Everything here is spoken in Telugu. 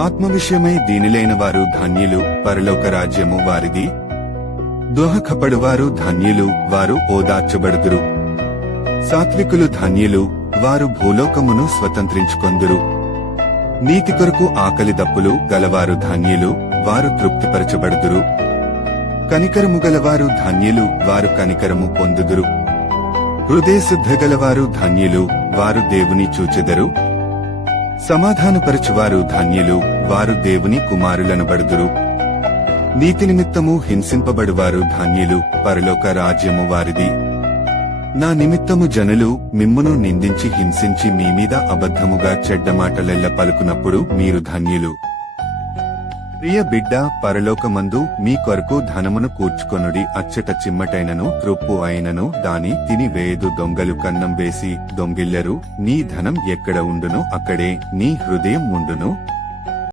ఆత్మవిషయమై దీనిలైన వారు ధన్యులు, పరలోక రాజ్యము వారిది. దోహకపడువారు ధన్యులు, వారు ఓదార్చబడుదురు. సాత్వికులు ధన్యులు, వారు భూలోకమును స్వతంత్రించుకొందురు. నీతి కొరకు ఆకలి దప్పులు గలవారు ధన్యులు, వారు తృప్తిపరచబడుదురు. కనికరము గలవారు ధన్యులు, వారు కనికరము పొందుదురు. హృదయశుద్ధ గలవారు ధన్యులు, వారు దేవుని చూచెదరు. సమాధానపరచువారు ధన్యులు, వారు దేవుని కుమారులనబడుదురు. నీతి నిమిత్తము హింసింపబడువారు ధన్యులు, పరలోక రాజ్యము వారిది. నా నిమిత్తము జనులు మిమ్మును నిందించి హింసించి మీమీద అబద్ధముగా చెడ్డమాటలెల్ల పలుకునప్పుడు మీరు ధన్యులు. ప్రియ బిడ్డ, పరలోకమందు మీ కొరకు ధనమును కూర్చుకొనుడి. అచ్చట చిమ్మటైనను త్రొప్పు అయినను దాని తిని వేయదు. దొంగలు కన్నం వేసి దొంగిల్లరు. నీ ధనం ఎక్కడ ఉండును అక్కడే నీ హృదయం ఉండును.